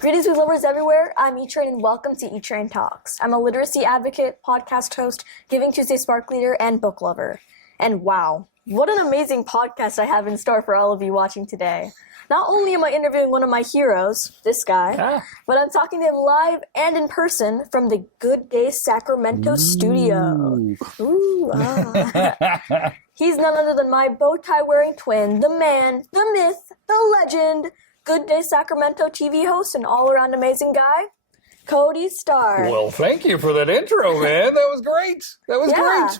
Greetings, food lovers everywhere. I'm E-Train and welcome to E-Train Talks. I'm a literacy advocate, podcast host, Giving Tuesday Spark leader, and book lover. And wow, what an amazing podcast I have in store for all of you watching today. Not only am I interviewing one of my heroes, this guy, but I'm talking to him live and in person from the Good Day Sacramento studio. He's none other than my bow tie wearing twin, the man, the myth, the legend, Good Day Sacramento TV host and all-around amazing guy, Cody Stark. Well, thank you for that intro, man. That was great. That was great.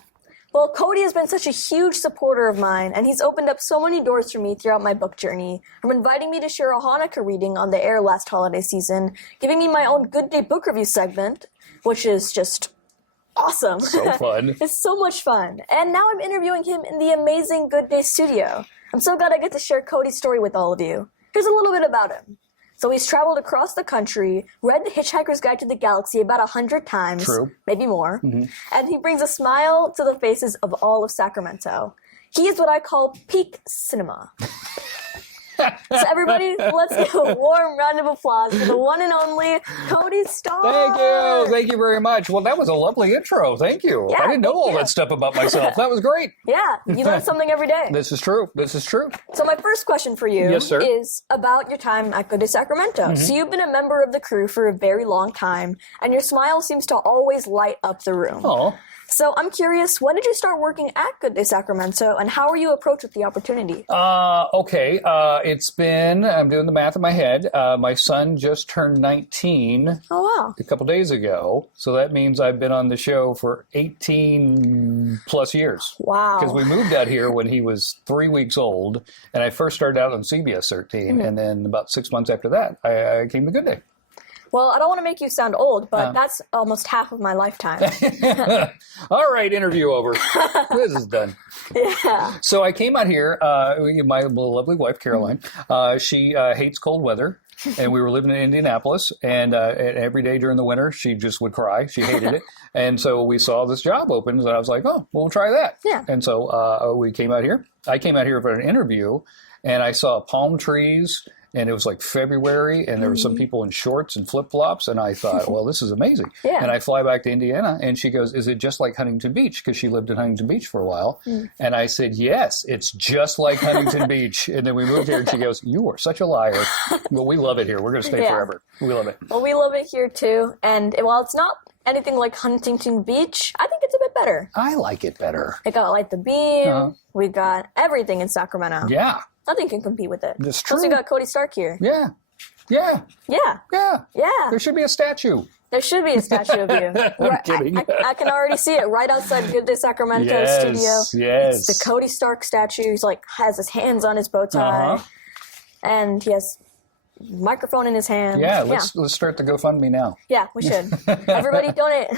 Well, Cody has been such a huge supporter of mine, and he's opened up so many doors for me throughout my book journey, from inviting me to share a Hanukkah reading on the air last holiday season, giving me my own Good Day book review segment, which is just awesome. So fun. It's so much fun. And now I'm interviewing him in the amazing Good Day studio. I'm so glad I get to share Cody's story with all of you. Here's a little bit about him. So he's traveled across the country, read The Hitchhiker's Guide to the Galaxy about 100 times, maybe more, and he brings a smile to the faces of all of Sacramento. He is what I call peak cinema. So everybody, let's give a warm round of applause for the one and only Cody Stark. Thank you very much. Well, that was a lovely intro. Thank you. Yeah, I didn't know all that stuff about myself. That was great. Yeah, you learn something every day. This is true. This is true. So my first question for you is about your time at Good Day Sacramento. So you've been a member of the crew for a very long time, and your smile seems to always light up the room. Oh. So I'm curious, when did you start working at Good Day Sacramento, and how were you approached with the opportunity? Okay. It's been, I'm doing the math in my head. My son just turned 19 a couple days ago. So that means I've been on the show for 18 plus years. Wow. Because we moved out here when he was 3 weeks old, and I first started out on CBS 13, and then about 6 months after that, I came to Good Day. Well, I don't want to make you sound old, but that's almost half of my lifetime. All right, interview over. This is done. Yeah. So I came out here, my lovely wife, Caroline, she hates cold weather, and we were living in Indianapolis, and every day during the winter, she just would cry. She hated it. And so we saw this job open, and I was like, oh, well, we'll try that. Yeah. And so we came out here. I came out here for an interview, and I saw palm trees, and it was like February, and there were some people in shorts and flip-flops, and I thought, well, this is amazing. Yeah. And I fly back to Indiana, and she goes, is it just like Huntington Beach? Because she lived in Huntington Beach for a while. And I said, yes, it's just like Huntington Beach. And then we moved here, and she goes, you are such a liar. Well, we love it here. We're going to stay forever. We love it. Well, we love it here, too. And while it's not anything like Huntington Beach, I think it's a bit better. I like it better. We got Light the Beam. We got everything in Sacramento. Yeah. Nothing can compete with it. That's true. Plus, we got Cody Stark here. Yeah. Yeah. Yeah. Yeah. Yeah. There should be a statue. There should be a statue of you. I'm kidding. I can already see it right outside Good Day Sacramento studio. Yes. It's the Cody Stark statue. He's like has his hands on his bow tie, and he has microphone in his hand. Yeah, let's start the GoFundMe now. Yeah, we should. Everybody donate.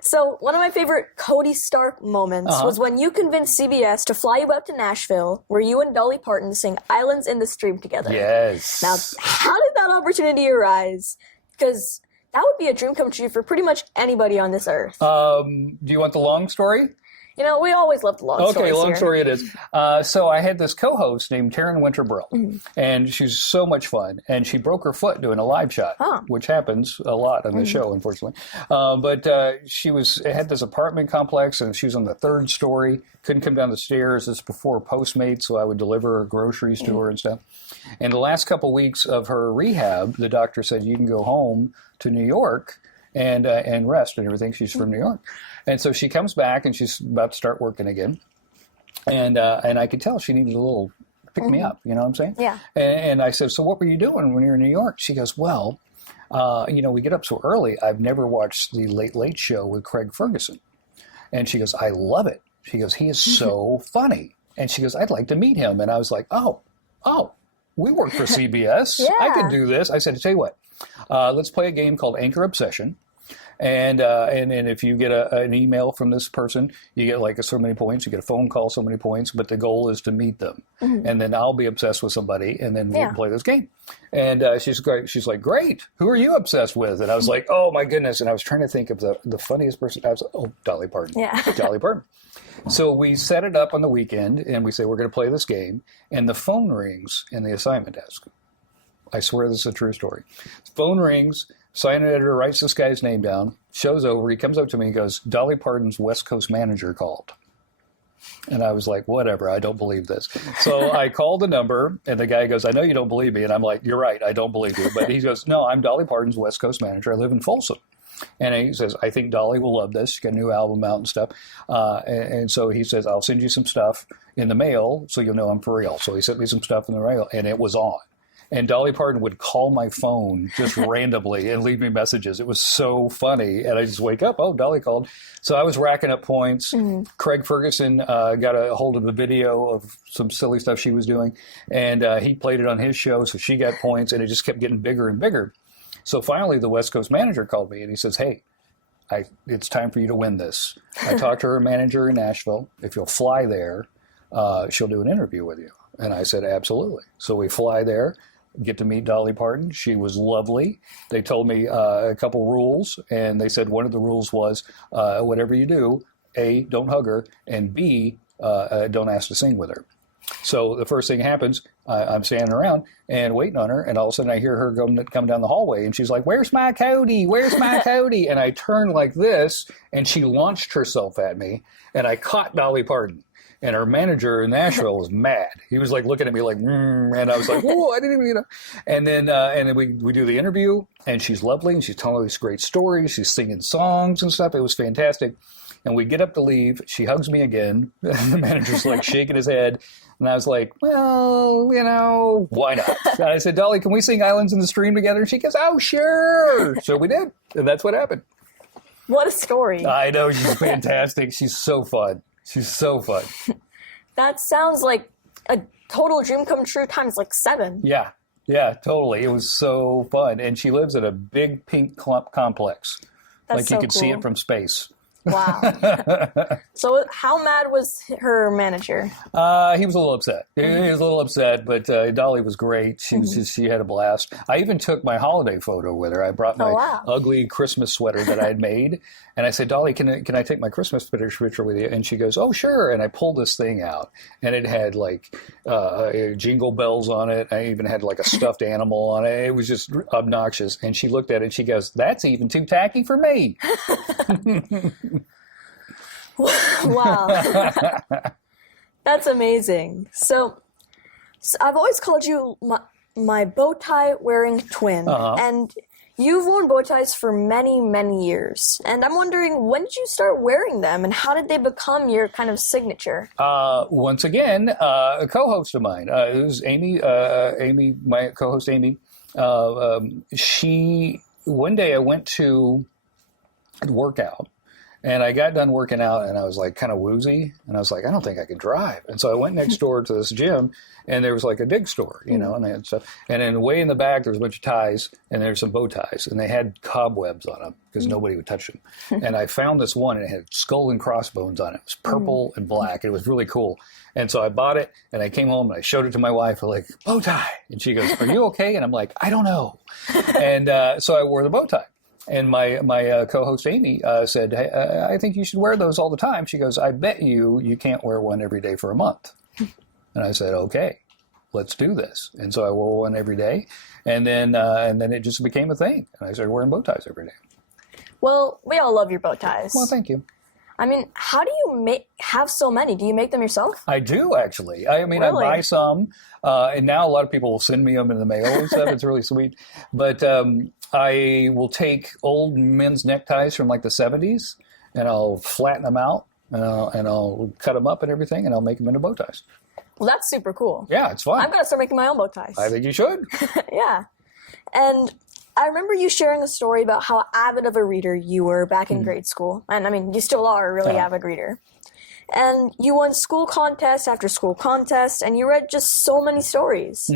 So one of my favorite Cody Stark moments was when you convinced CBS to fly you out to Nashville, where you and Dolly Parton sing Islands in the Stream together. Yes. Now, how did that opportunity arise? Because that would be a dream come true for pretty much anybody on this earth. Do you want the long story? You know, we always love the long stories Okay, long here. story it is. So I had this co-host named Taryn Winterbrill, and she's so much fun. And she broke her foot doing a live shot, which happens a lot on the show, unfortunately. But she had this apartment complex, and she was on the third story. Couldn't come down the stairs. This is before Postmates, so I would deliver her groceries to her and stuff. And the last couple weeks of her rehab, the doctor said, you can go home to New York and rest and everything. She's from New York. And so she comes back, and she's about to start working again. And I could tell she needed a little pick-me-up, you know what I'm saying? Yeah. And I said, so what were you doing when you were in New York? She goes, well, we get up so early. I've never watched the Late Late Show with Craig Ferguson. And she goes, I love it. She goes, he is so funny. And she goes, I'd like to meet him. And I was like, oh, we work for CBS. I could do this. I said, tell you what, let's play a game called Anchor Obsession. And if you get an email from this person, you get like so many points. You get a phone call, so many points. But the goal is to meet them, and then I'll be obsessed with somebody, and then we'll play this game. And she's great. She's like, great. Who are you obsessed with? And I was like, oh my goodness. And I was trying to think of the funniest person. I was Dolly Parton. Yeah. Dolly Parton. So we set it up on the weekend, and we say we're going to play this game, and the phone rings in the assignment desk. I swear this is a true story. Phone rings. Sign editor writes this guy's name down. Show's over. He comes up to me and goes, Dolly Parton's West Coast manager called. And I was like, whatever, I don't believe this. So I called the number, and the guy goes, I know you don't believe me. And I'm like, you're right, I don't believe you. But he goes, no, I'm Dolly Parton's West Coast manager. I live in Folsom. And he says, I think Dolly will love this. She's got a new album out and stuff. And so he says, I'll send you some stuff in the mail so you'll know I'm for real. So he sent me some stuff in the mail, and it was on. And Dolly Parton would call my phone just randomly and leave me messages. It was so funny. And I just wake up, oh, Dolly called. So I was racking up points. Mm-hmm. Craig Ferguson got a hold of the video of some silly stuff she was doing. And he played it on his show, so she got points. And it just kept getting bigger and bigger. So finally, the West Coast manager called me, and he says, hey, it's time for you to win this. I talked to her manager in Nashville. If you'll fly there, she'll do an interview with you. And I said, absolutely. So we fly there. Get to meet Dolly Parton. She was lovely. They told me a couple rules, and they said one of the rules was whatever you do, A, don't hug her, and B, don't ask to sing with her. So the first thing happens, I'm standing around and waiting on her, and all of a sudden I hear her come down the hallway, and she's like, where's my Cody? Where's my Cody? And I turned like this, and she launched herself at me, and I caught Dolly Parton. And our manager in Nashville was mad. He was like looking at me like, and I was like, whoa, I didn't even, And then we do the interview, and she's lovely, and she's telling all these great stories. She's singing songs and stuff. It was fantastic. And we get up to leave. She hugs me again. The manager's like shaking his head. And I was like, well, why not? And I said, Dolly, can we sing Islands in the Stream together? And she goes, oh, sure. So we did. And that's what happened. What a story. I know. She's fantastic. She's so fun. She's so fun. That sounds like a total dream come true times like 7. Yeah, totally. It was so fun. And she lives in a big pink clump complex. That's like so you could cool. see it from space. Wow. So how mad was her manager? He was a little upset. He was a little upset, but Dolly was great. She had a blast. I even took my holiday photo with her. I brought my ugly Christmas sweater that I had made, and I said, Dolly, can I take my Christmas picture with you? And she goes, oh, sure. And I pulled this thing out, and it had like jingle bells on it. I even had like a stuffed animal on it. It was just obnoxious. And she looked at it, and she goes, that's even too tacky for me. Wow. That's amazing. So I've always called you my bow tie wearing twin. And you've worn bow ties for many, many years. And I'm wondering, when did you start wearing them, and how did they become your kind of signature? Once again, a co-host of mine. It was Amy, my co-host Amy. One day I went to work out. And I got done working out, and I was like kind of woozy, and I was like, I don't think I can drive. And so I went next door to this gym, and there was like a dig store, and they had stuff. And then way in the back, there was a bunch of ties, and there were some bow ties, and they had cobwebs on them because nobody would touch them. And I found this one, and it had skull and crossbones on it. It was purple and black. It was really cool. And so I bought it, and I came home, and I showed it to my wife. I'm like, bow tie. And she goes, are you okay? And I'm like, I don't know. And so I wore the bow tie. And my co-host Amy said, hey, I think you should wear those all the time. She goes, I bet you can't wear one every day for a month. And I said, okay, let's do this. And so I wore one every day. And then it just became a thing. And I started wearing bow ties every day. Well, we all love your bow ties. Well, thank you. I mean, how do you have so many? Do you make them yourself? I do, actually. I mean, really? I buy some, and now a lot of people will send me them in the mail and stuff. It's really sweet. But I will take old men's neckties from like the 70s, and I'll flatten them out, and I'll cut them up and everything, and I'll make them into bow ties. Well, that's super cool. Yeah, it's fun. I'm going to start making my own bow ties. I think you should. Yeah. And I remember you sharing a story about how avid of a reader you were back in grade school. And I mean, you still are a really avid reader. And you won school contest after school contest, and you read just so many stories.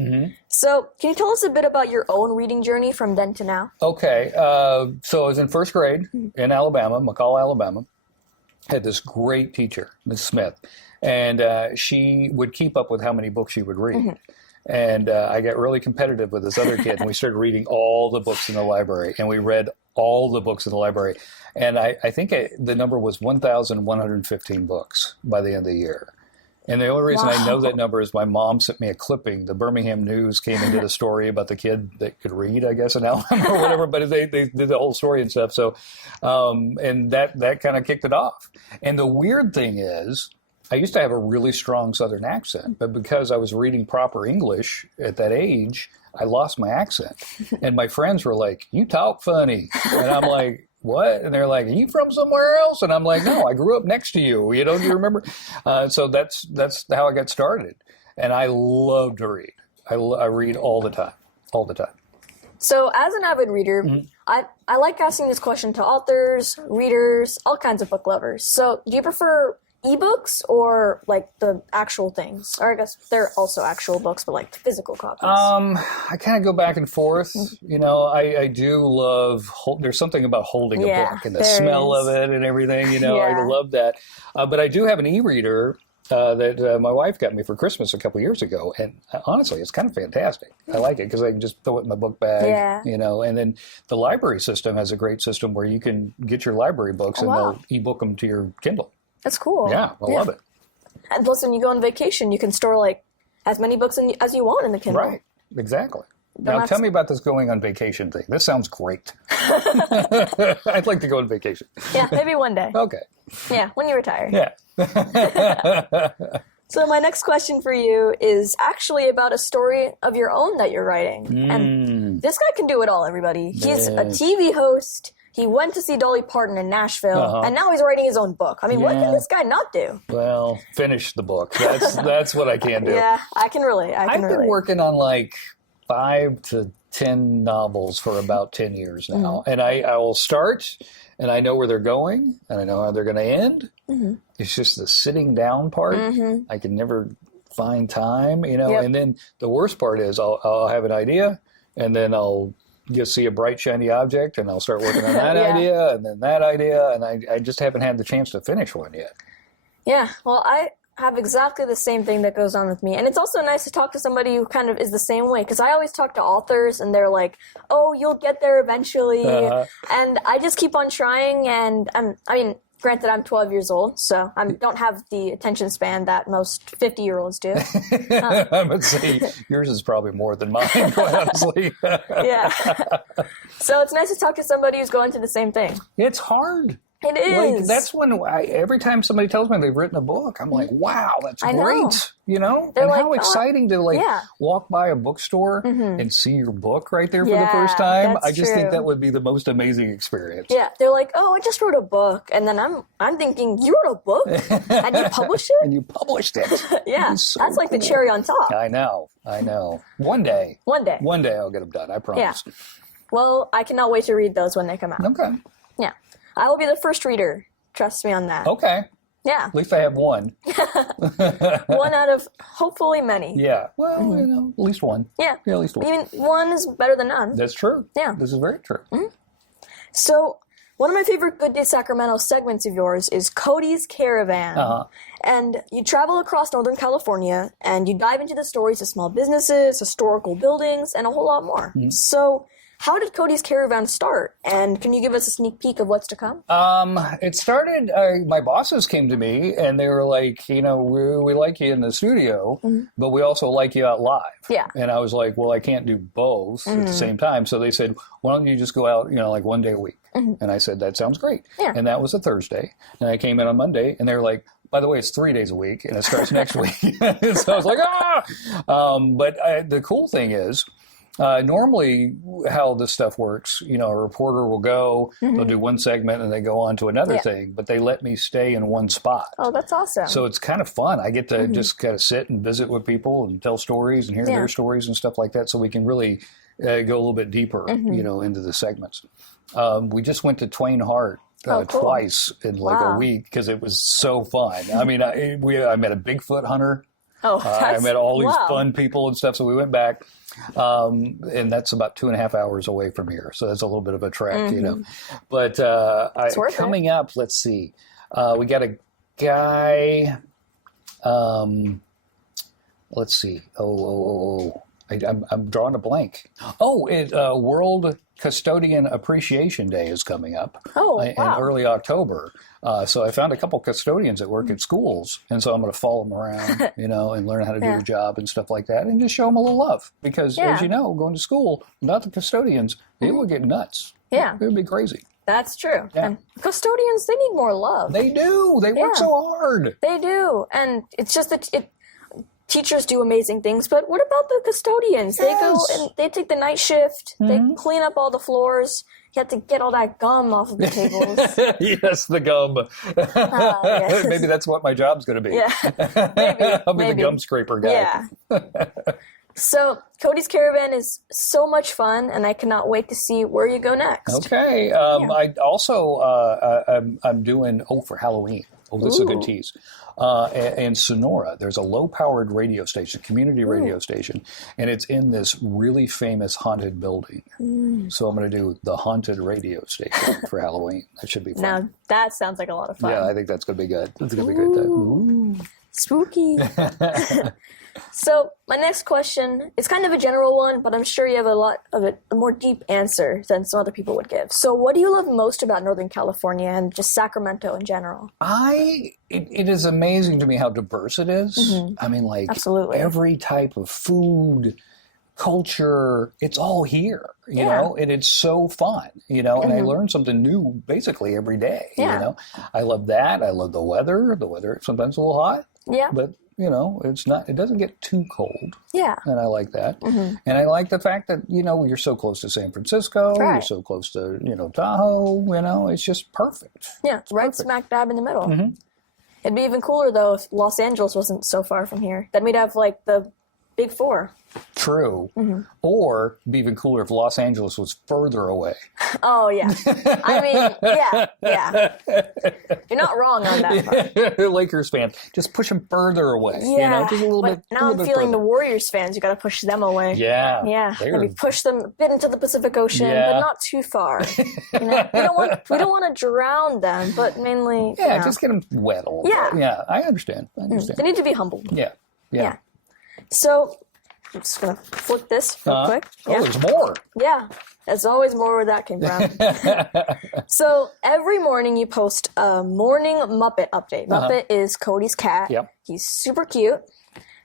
So can you tell us a bit about your own reading journey from then to now? Okay. So I was in first grade in Alabama, McCall, Alabama. Had this great teacher, Ms. Smith. And she would keep up with how many books she would read. And I got really competitive with this other kid, and we started reading all the books in the library, and we read all the books in the library. And I think the number was 1,115 books by the end of the year. And the only reason I know Wow. that number is my mom sent me a clipping. The Birmingham News came and did a story about the kid that could read, I guess, in Alabama or whatever, but they did the whole story and stuff. So, and that kind of kicked it off. And the weird thing is, I used to have a really strong Southern accent, but because I was reading proper English at that age, I lost my accent. And my friends were like, "You talk funny." And I'm like, "What?" And they're like, "Are you from somewhere else?" And I'm like, "No, I grew up next to you. You know, do you remember?" So that's how I got started. And I love to read. I read all the time, all the time. So, as an avid reader, Mm-hmm. I like asking this question to authors, readers, all kinds of book lovers. So, do you prefer ebooks or like the actual things? Or I guess they're also actual books, but like the physical copies. I kind of go back and forth. You know, I do love, there's something about holding a Yeah, book and the there smell is. of it and everything. You know, I Yeah. love that. But I do have an e-reader that my wife got me for Christmas a couple years ago. And honestly, it's kind of fantastic. I like it because I can just throw it in my book bag, Yeah. you know. And then the library system has a great system where you can get your library books and wow. they'll e-book them to your Kindle. That's cool. Yeah, I love it. And plus, when you go on vacation, you can store like as many books as you want in the Kindle. Right, exactly. Now, that's- tell me about this going on vacation thing. This sounds great. I'd like to go on vacation. Yeah, maybe one day. Okay. Yeah, when you retire. Yeah. So my next question for you is actually about a story of your own that you're writing. And this guy can do it all, everybody. He's a TV host. He went to see Dolly Parton in Nashville, and now he's writing his own book. I mean, what can this guy not do? Well, finish the book. That's what I can do. Yeah, I can relate. I've been working on like 5 to 10 novels for about 10 years now. And I will start, and I know where they're going, and I know how they're going to end. It's just the sitting down part. I can never find time, you know. Yep. And then the worst part is I'll have an idea, and then I'll just see a bright, shiny object, and I'll start working on that Yeah. idea, and then that idea, and I just haven't had the chance to finish one yet. Yeah, well, I have exactly the same thing that goes on with me. And it's also nice to talk to somebody who kind of is the same way. Because I always talk to authors, and they're like, oh, you'll get there eventually. And I just keep on trying, and I mean, granted, I'm 12 years old, so I don't have the attention span that most 50-year-olds do. I would say yours is probably more than mine, quite honestly. Yeah. So it's nice to talk to somebody who's going through the same thing. It's hard. It is. Like, that's when every time somebody tells me they've written a book, I'm like, wow, that's I know. great. You know? They're and like, how exciting to yeah. walk by a bookstore and see your book right there for the Yeah, first time. that's I just think true. that would be the most amazing experience. Yeah, they're like, oh, I just wrote a book. And then I'm thinking, you wrote a book? And you published it? And you published it. Yeah, It's so that's like the cool. cherry on top. I know. One day. One day. One day I'll get them done. I promise. Well, I cannot wait to read those when they come out. Okay. Yeah. I will be the first reader. Trust me on that. Okay. Yeah. At least I have one. One out of hopefully many. Yeah. Well, you know, at least one. Yeah. Yeah, at least one. Even one is better than none. That's true. Yeah. This is very true. So, one of my favorite Good Day Sacramento segments of yours is Cody's Caravan. And you travel across Northern California and you dive into the stories of small businesses, historical buildings, and a whole lot more. So, how did Cody's Caravan start? And can you give us a sneak peek of what's to come? It started, my bosses came to me and they were like, you know, we like you in the studio, but we also like you out live. Yeah. And I was like, well, I can't do both at the same time. So they said, why don't you just go out, you know, like one day a week? And I said, that sounds great. Yeah. And that was a Thursday. And I came in on Monday and they were like, by the way, it's 3 days a week and it starts next week. So I was like, but the cool thing is, normally how this stuff works, you know, a reporter will go, they'll do one segment and they go on to another thing, but they let me stay in one spot. Oh, that's awesome. So it's kind of fun. I get to just kind of sit and visit with people and tell stories and hear their stories and stuff like that. So we can really go a little bit deeper, you know, into the segments. We just went to Twain Harte cool. twice in like a week because it was so fun. I mean, I met a Bigfoot hunter. Oh, I met all these wow. fun people and stuff. So we went back. And that's about 2.5 hours away from here. So that's a little bit of a trek, you know. But worth coming up, let's see. We got a guy, let's see. I'm drawing a blank. Oh, World Custodian Appreciation Day is coming up in early October. So I found a couple custodians that work at schools, and so I'm going to follow them around, and learn how to do their job and stuff like that, and just show them a little love. Because, as you know, going to school, without the custodians, they would get nuts. Yeah. It would be crazy. That's true. Yeah. And custodians, they need more love. They do. They work so hard. They do. And it's just that teachers do amazing things, but what about the custodians? They go and they take the night shift. They clean up all the floors. You have to get all that gum off of the tables. Yes, the gum. Yes. Maybe that's what my job's going to be. Yeah, maybe. I'll be the gum scraper guy. Yeah. So, Cody's Caravan is so much fun, and I cannot wait to see where you go next. Okay. I also, I'm doing, for Halloween. Oh, this is a good tease. In Sonora, there's a low-powered radio station, community radio station, and it's in this really famous haunted building. So I'm going to do the haunted radio station for Halloween. That should be fun. Now, that sounds like a lot of fun. Yeah, I think that's going to be good. That's going to be a good time. Ooh. Spooky. So, my next question is kind of a general one, but I'm sure you have a more deep answer than some other people would give. So, what do you love most about Northern California and just Sacramento in general? It is amazing to me how diverse it is. I mean, like, Absolutely. every type of food, culture, it's all here, you know, and it's so fun, and I learn something new basically every day, I love that. I love the weather. The weather sometimes a little hot, but it doesn't get too cold. Yeah. And I like that. And I like the fact that, you're so close to San Francisco, you're so close to, Tahoe, it's just perfect. Yeah, it's right smack dab in the middle. It'd be even cooler though if Los Angeles wasn't so far from here. Then we'd have like the Big Four. True. Or it'd be even cooler if Los Angeles was further away. Oh, yeah. I mean, yeah. You're not wrong on that part. Lakers fans, just push them further away. Yeah, just a little bit. Now I'm feeling the Warriors fans. You got to push them away. Yeah. Yeah. Maybe push them a bit into the Pacific Ocean, but not too far. We don't want to drown them, but mainly. Yeah, just get them wet a little bit. Yeah, I understand. They need to be humbled. Yeah. So, I'm just going to flip this real quick. Oh, there's more. Yeah. There's always more where that came from. So, every morning you post a morning Muppet update. Muppet is Cody's cat. Yep. He's super cute.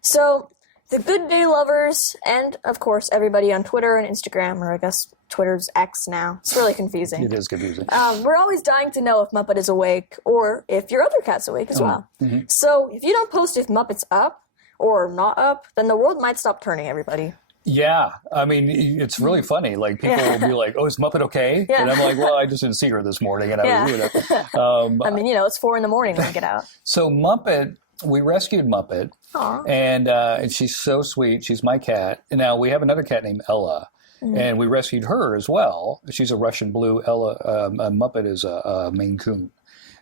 So, the Good Day lovers, and of course everybody on Twitter and Instagram, or I guess Twitter's X now. It's really confusing. It is confusing. We're always dying to know if Muppet is awake, or if your other cat's awake as well. So, if you don't post if Muppet's up, or not up, then the world might stop turning, everybody. Yeah. I mean, it's really funny. Like, people will be like, oh, is Muppet okay? Yeah. And I'm like, well, I just didn't see her this morning. And I was, I mean, it's 4 a.m. when we get out. So Muppet, we rescued Muppet. Aww. And she's so sweet. She's my cat. And now we have another cat named Ella. And we rescued her as well. She's a Russian blue. Ella, Muppet is a Maine Coon.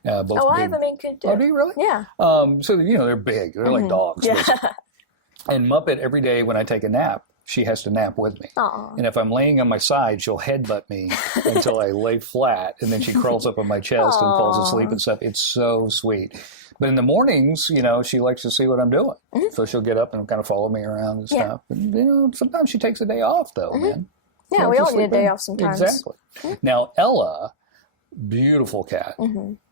I have a Maine Coon too. Oh, do you really? Yeah. So, they're big. They're like dogs. Yeah. And Muppet, every day when I take a nap, she has to nap with me. Aww. And if I'm laying on my side, she'll headbutt me until I lay flat. And then she crawls up on my chest and falls asleep and stuff. It's so sweet. But in the mornings, she likes to see what I'm doing. So she'll get up and kind of follow me around and stuff. And, sometimes she takes a day off, though, man. Yeah, we all need a day off sometimes. Exactly. Now, Ella, beautiful cat,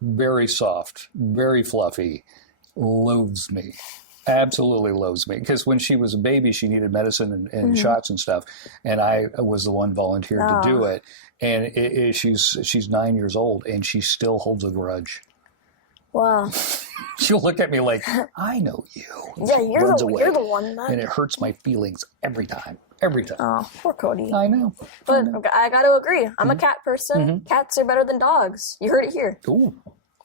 very soft, very fluffy, loathes me. Absolutely loathes me. Because when she was a baby, she needed medicine and shots and stuff. And I was the one volunteered to do it. And she's 9 years old, and she still holds a grudge. Wow. She'll look at me like, I know you. Yeah, you're the one. And it hurts my feelings every time. Every time. Oh, poor Cody. I know. But I got to agree. I'm a cat person. Cats are better than dogs. You heard it here. Ooh,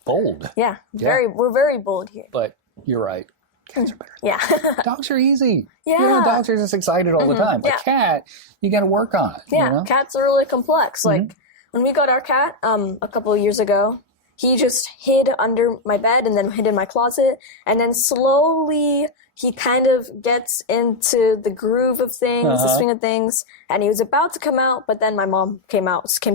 bold. Yeah, we're very bold here. But you're right. Cats are better. Yeah. Dogs are easy. Yeah. Dogs are just excited all the time. A cat, you got to work on it. Yeah, cats are really complex. Like, when we got our cat a couple of years ago, he just hid under my bed and then hid in my closet. And then slowly he kind of gets into the groove of things, the swing of things. And he was about to come out, but then my mom came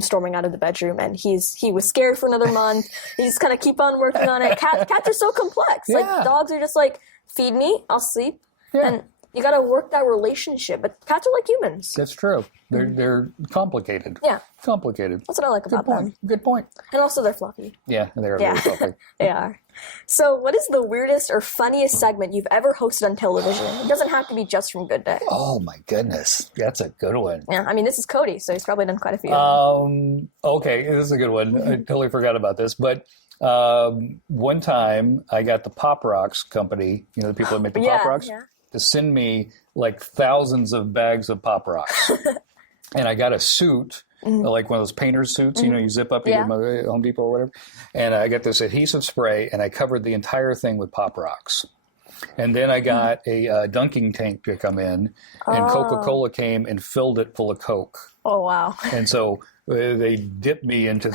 storming out of the bedroom. And he was scared for another month. He just kind of keep on working on it. Cats are so complex. Yeah. Like, dogs are just like, feed me, I'll sleep. Yeah. And You gotta work that relationship. But cats are like humans. That's true. They're complicated. Yeah. Complicated. That's what I like about them. Good point. And also they're fluffy. Yeah, they're very fluffy. They are. So what is the weirdest or funniest segment you've ever hosted on television? It doesn't have to be just from Good Day. Oh my goodness. That's a good one. Yeah, I mean, this is Cody, so he's probably done quite a few. Okay, this is a good one. I totally forgot about this. But one time I got the Pop Rocks company, the people that make the Pop Rocks, to send me like thousands of bags of Pop Rocks. And I got a suit, like one of those painter's suits, you zip up at Home Depot or whatever. And I got this adhesive spray, and I covered the entire thing with Pop Rocks. And then I got a dunking tank to come in, and Coca-Cola came and filled it full of Coke. Oh, wow. And so they dipped me into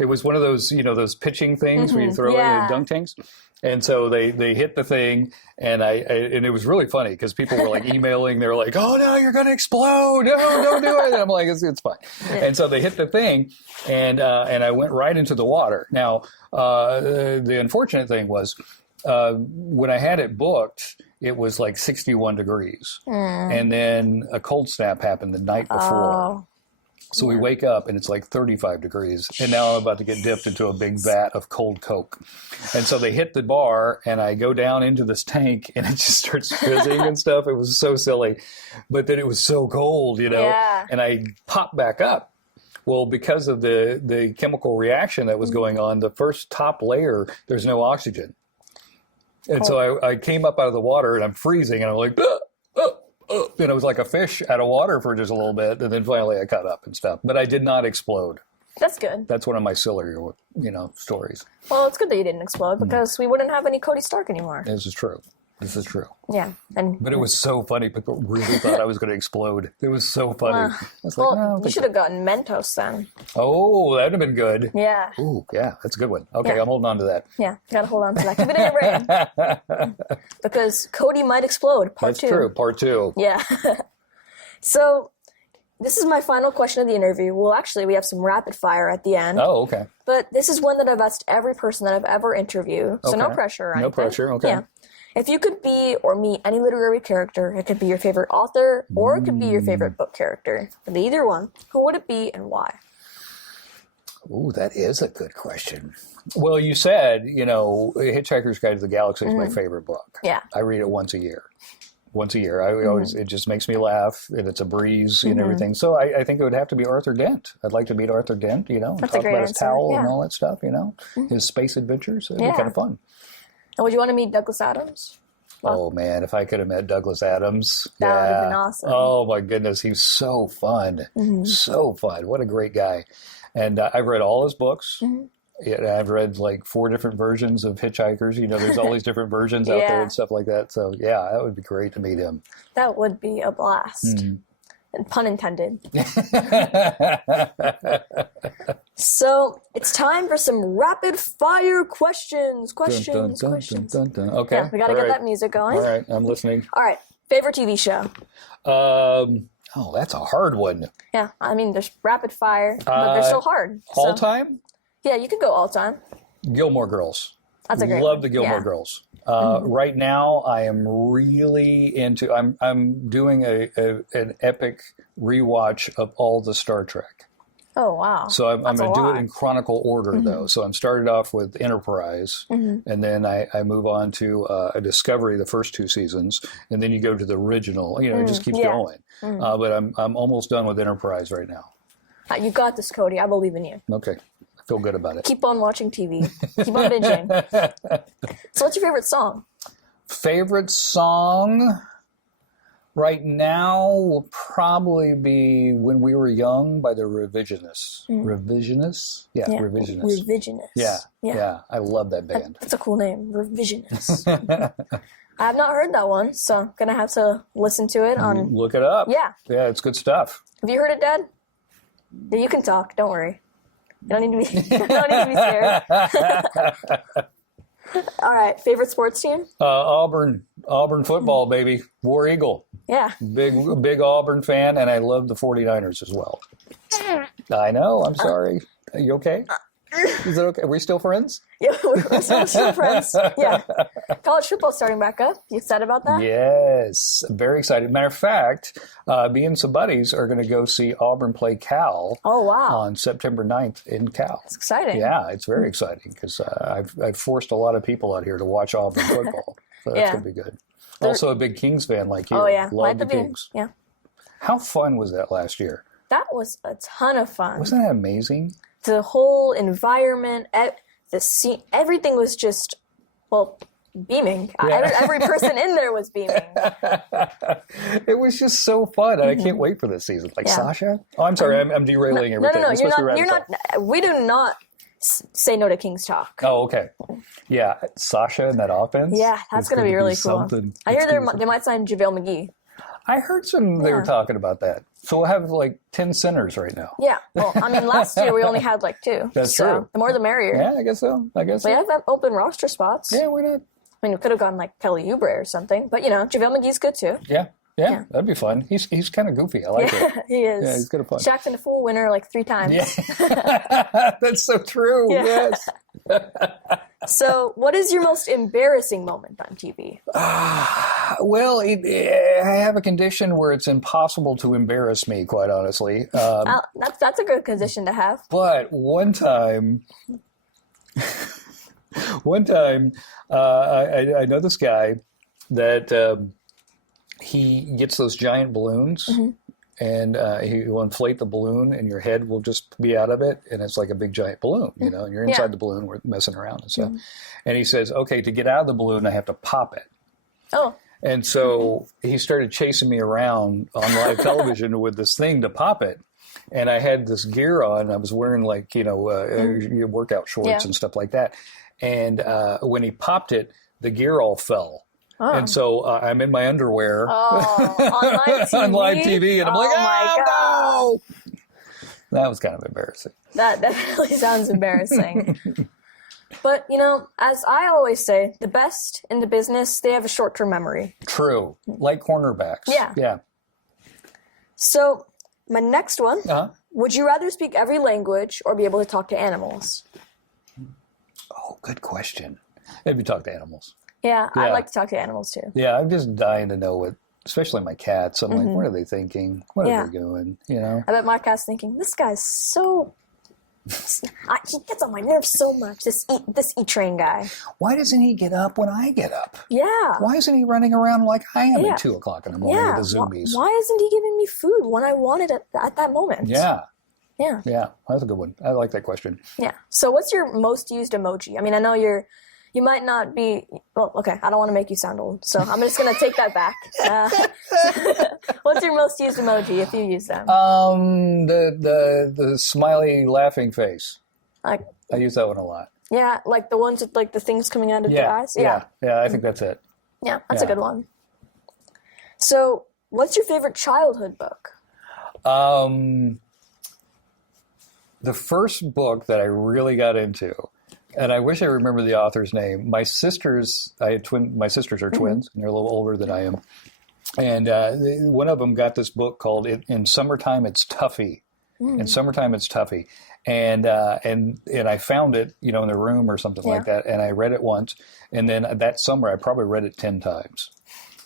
it was one of those, those pitching things where you throw it in the dunk tanks. And so they hit the thing, and and it was really funny because people were like emailing. They were like, "Oh no, you're going to explode! No, don't do it!" And I'm like, "It's fine." And so they hit the thing, and I went right into the water. Now, the unfortunate thing was when I had it booked, it was like 61 degrees, and then a cold snap happened the night before. So we wake up and it's like 35 degrees, and now I'm about to get dipped into a big vat of cold Coke. And so they hit the bar, and I go down into this tank, and it just starts fizzing and stuff. It was so silly, but then it was so cold, and I popped back up. Well, because of the chemical reaction that was going on, the first top layer, there's no oxygen. And so I came up out of the water, and I'm freezing, and I'm like, and it was like a fish out of water for just a little bit, and then finally I caught up and stuff. But I did not explode. That's good. That's one of my sillier, stories. Well, it's good that you didn't explode because we wouldn't have any Cody Stark anymore. This is true. Yeah. But it was so funny. People really thought I was going to explode. It was so funny. I was like, no, you should have gotten Mentos then. Oh, that would have been good. Yeah. Ooh, yeah, that's a good one. Okay, I'm holding on to that. Yeah, you got to hold on to that. Keep it in your brain. Because Cody might explode, part 2. That's true, part 2. Yeah. So, this is my final question of the interview. Well, actually, we have some rapid fire at the end. Oh, okay. But this is one that I've asked every person that I've ever interviewed. So no pressure or anything. No pressure, okay. Yeah. If you could be or meet any literary character, it could be your favorite author or it could be your favorite book character. But either one, who would it be and why? Ooh, that is a good question. Well, you said, Hitchhiker's Guide to the Galaxy is my favorite book. Yeah. I read it once a year. I always, it just makes me laugh, and it's a breeze and everything. So I think it would have to be Arthur Dent. I'd like to meet Arthur Dent, and That's talk about his answer. towel and all that stuff, his space adventures. It'd be kind of fun. And would you want to meet Douglas Adams? Oh, man, if I could have met Douglas Adams. That would have been awesome. Oh, my goodness. He's so fun. So fun. What a great guy. And I've read all his books. Yeah, I've read like 4 different versions of Hitchhikers. There's all these different versions out there and stuff like that. So, yeah, that would be great to meet him. That would be a blast. And pun intended. So, it's time for some rapid fire questions. Questions. Okay. Yeah, we got to get that music going. All right, I'm listening. All right, favorite TV show? Oh, that's a hard one. Yeah, I mean, there's rapid fire, but they're so hard. All time? Yeah, you could go all time. Gilmore Girls. That's a great Love one. the Gilmore Girls. Right now, I am really into. I'm doing an epic rewatch of all the Star Trek. Oh wow! So I'm going to do it in chronicle order, though. So I'm started off with Enterprise, and then I move on to a Discovery, the first 2 seasons, and then you go to the original. It just keeps going. But I'm almost done with Enterprise right now. You got this, Cody. I believe in you. Okay. I feel good about it. Keep on watching TV. Keep on binging. So what's your favorite song? Favorite song right now will probably be When We Were Young by the Revisionists. Revisionists? Yeah, Revisionists. Revisionists. Yeah. I love that band. That's a cool name. Revisionists. I have not heard that one, so I'm going to have to listen to it on... Look it up. Yeah. Yeah, it's good stuff. Have you heard it, Dad? Yeah, you can talk. Don't worry. You don't need to be, you don't need to be scared. All right. Favorite sports team? Auburn football, baby. War Eagle. Yeah. Big Auburn fan, and I love the 49ers as well. I know. I'm sorry. Are you okay? Is it okay? Are we still friends? Yeah, we're still friends. Yeah. College football's starting back up. You excited about that? Yes, very excited. Matter of fact, me and some buddies are going to go see Auburn play Cal. Oh, wow. On September 9th in Cal. It's exciting. Yeah, it's very exciting because I've forced a lot of people out here to watch Auburn football. So that's going to be good. Also a big Kings fan like you. Oh, yeah. Love the Kings. Yeah. How fun was that last year? That was a ton of fun. Wasn't that amazing? The whole environment, the scene, everything was just, well, beaming. Yeah. Every person in there was beaming. It was just so fun. And I can't wait for this season. Like Sasha? Oh, I'm sorry. I'm derailing everything. No. You're not. We do not say no to Kings talk. Oh, okay. Yeah. Sasha and that offense. Yeah, that's going to be really cool. Something. I hear they might sign JaVale McGee. I heard they were talking about that. So we'll have like 10 centers right now. Yeah. Well, I mean, last year we only had like 2. That's so true. The more the merrier. Yeah, I guess so. We have open roster spots. Yeah, why not? I mean, we could have gone like Kelly Oubre or something. But, JaVale McGee's good too. Yeah, that'd be fun. He's kind of goofy. I like it. He is. Yeah, he's kind of fun. Shaq's been a full winner like 3 times. Yeah. That's so true. Yeah. Yes. So, what is your most embarrassing moment on TV? Well, I have a condition where it's impossible to embarrass me, quite honestly. That's a good condition to have. But one time, I know this guy that he gets those giant balloons. Mm-hmm. And he will inflate the balloon, and your head will just be out of it, and it's like a big giant balloon, and you're inside the balloon, we're messing around and stuff. Mm-hmm. And he says, okay, to get out of the balloon, I have to pop it. Oh. And so he started chasing me around on live television with this thing to pop it. And I had this gear on. I was wearing like, your workout shorts and stuff like that. And when he popped it, the gear all fell. Oh. And so I'm in my underwear on live TV? on live TV, and I'm like, oh no! That was kind of embarrassing. That definitely sounds embarrassing. But, as I always say, the best in the business, they have a short-term memory. True. Like cornerbacks. Yeah. So, my next one, would you rather speak every language or be able to talk to animals? Oh, good question. Maybe talk to animals. Yeah, I'd like to talk to animals too. Yeah, I'm just dying to know especially my cats. I'm like, what are they thinking? What are they doing? I bet my cat's thinking, this guy's so... he gets on my nerves so much, this E-Train guy. Why doesn't he get up when I get up? Yeah. Why isn't he running around like I am at 2 o'clock in the morning with the zoomies? Why isn't he giving me food when I want it at that moment? Yeah. Yeah. Yeah, that's a good one. I like that question. Yeah. So what's your most used emoji? I mean, I know you might not be, well, okay, I don't want to make you sound old, so I'm just going to take that back. What's your most used emoji if you use them? The smiley laughing face. I use that one a lot. Yeah, like the ones with like the things coming out of your eyes? Yeah, I think that's it. Yeah, that's a good one. So, what's your favorite childhood book? The first book that I really got into, and I wish I remember the author's name. My sisters are twins, and they're a little older than I am. And one of them got this book called "In Summertime It's Tuffy." In Summertime It's Tuffy, and I found it, in the room or something like that, and I read it once, and then that summer I probably read it 10 times.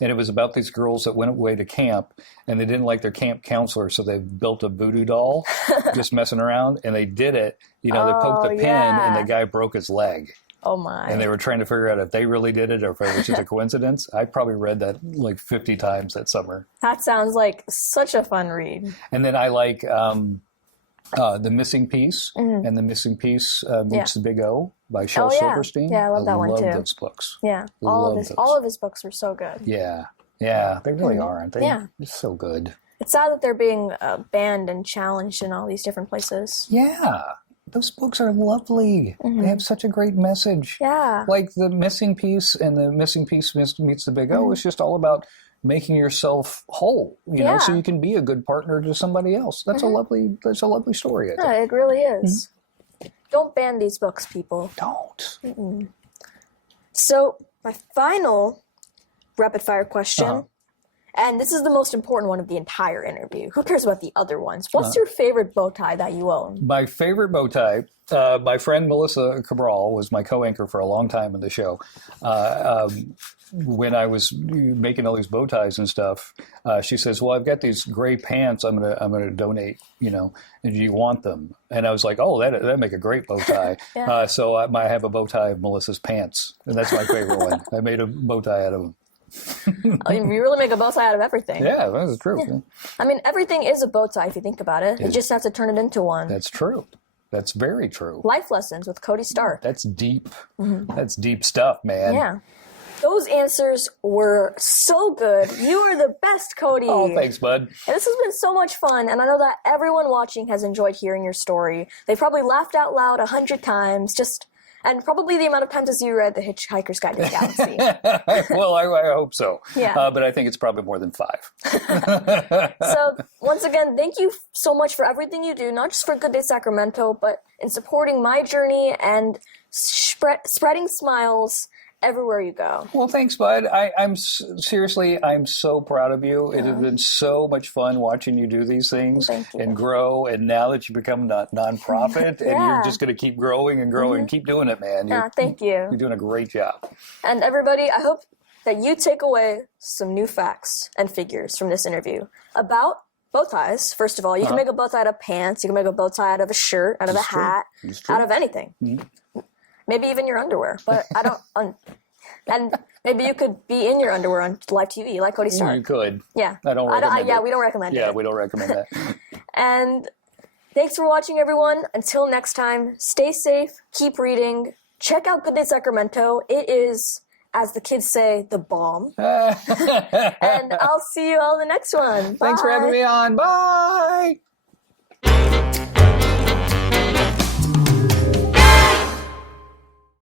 And it was about these girls that went away to camp, and they didn't like their camp counselor, so they built a voodoo doll, just messing around, and they did it. They poked the pin, and the guy broke his leg. Oh, my. And they were trying to figure out if they really did it or if it was just a coincidence. I probably read that like 50 times that summer. That sounds like such a fun read. And then I like The Missing Piece, and The Missing Piece Meets the Big O by Shel Silverstein. Yeah, I love that one too. I love those books. Yeah, all of his books were so good. Yeah, they really are, aren't they? Yeah. They're so good. It's sad that they're being banned and challenged in all these different places. Yeah. Those books are lovely. They have such a great message. Yeah. Like The Missing Piece and The Missing Piece Meets the Big O is just all about making yourself whole, you know, so you can be a good partner to somebody else. That's a lovely story. I think. Yeah, it really is. Don't ban these books, people. Don't. So, my final rapid fire question. And this is the most important one of the entire interview. Who cares about the other ones? What's your favorite bow tie that you own? My favorite bow tie, my friend Melissa Cabral was my co-anchor for a long time in the show. When I was making all these bow ties and stuff, she says, "Well, I've got these gray pants. I'm gonna donate. You know, and do you want them?" And I was like, "Oh, that'd make a great bow tie." Yeah. So I have a bow tie of Melissa's pants, and that's my favorite one. I made a bow tie out of them. Oh, you really make a bow tie out of everything. Yeah, that's true. Yeah. I mean, everything is a bow tie if you think about it. You just have to turn it into one. That's true. That's very true. Life lessons with Cody Stark. That's deep. That's deep stuff, man. Yeah. Those answers were so good. You are the best, Cody. Oh, thanks, bud. And this has been so much fun, and I know that everyone watching has enjoyed hearing your story. They probably laughed out loud 100 times, and probably the amount of times as you read The Hitchhiker's Guide to the Galaxy. Well, I hope so. Yeah. But I think it's probably more than 5. So, once again, thank you so much for everything you do, not just for Good Day Sacramento, but in supporting my journey and spreading smiles everywhere you go. Well, thanks, bud. Seriously, I'm so proud of you. It has been so much fun watching you do these things and grow. And now that you become a nonprofit, and you're just going to keep growing and growing, keep doing it, man. Thank you. You're doing a great job. And everybody, I hope that you take away some new facts and figures from this interview about bow ties. First of all, you can make a bow tie out of pants. You can make a bow tie out of a shirt, out of a hat, out of anything. Maybe even your underwear, but I don't. And maybe you could be in your underwear on live TV, like Cody Stark. You could. Yeah. I don't recommend it. Yeah, we don't recommend it. Yeah, we don't recommend that. And thanks for watching, everyone. Until next time, stay safe, keep reading, check out Good Day Sacramento. It is, as the kids say, the bomb. And I'll see you all in the next one. Bye. Thanks for having me on. Bye.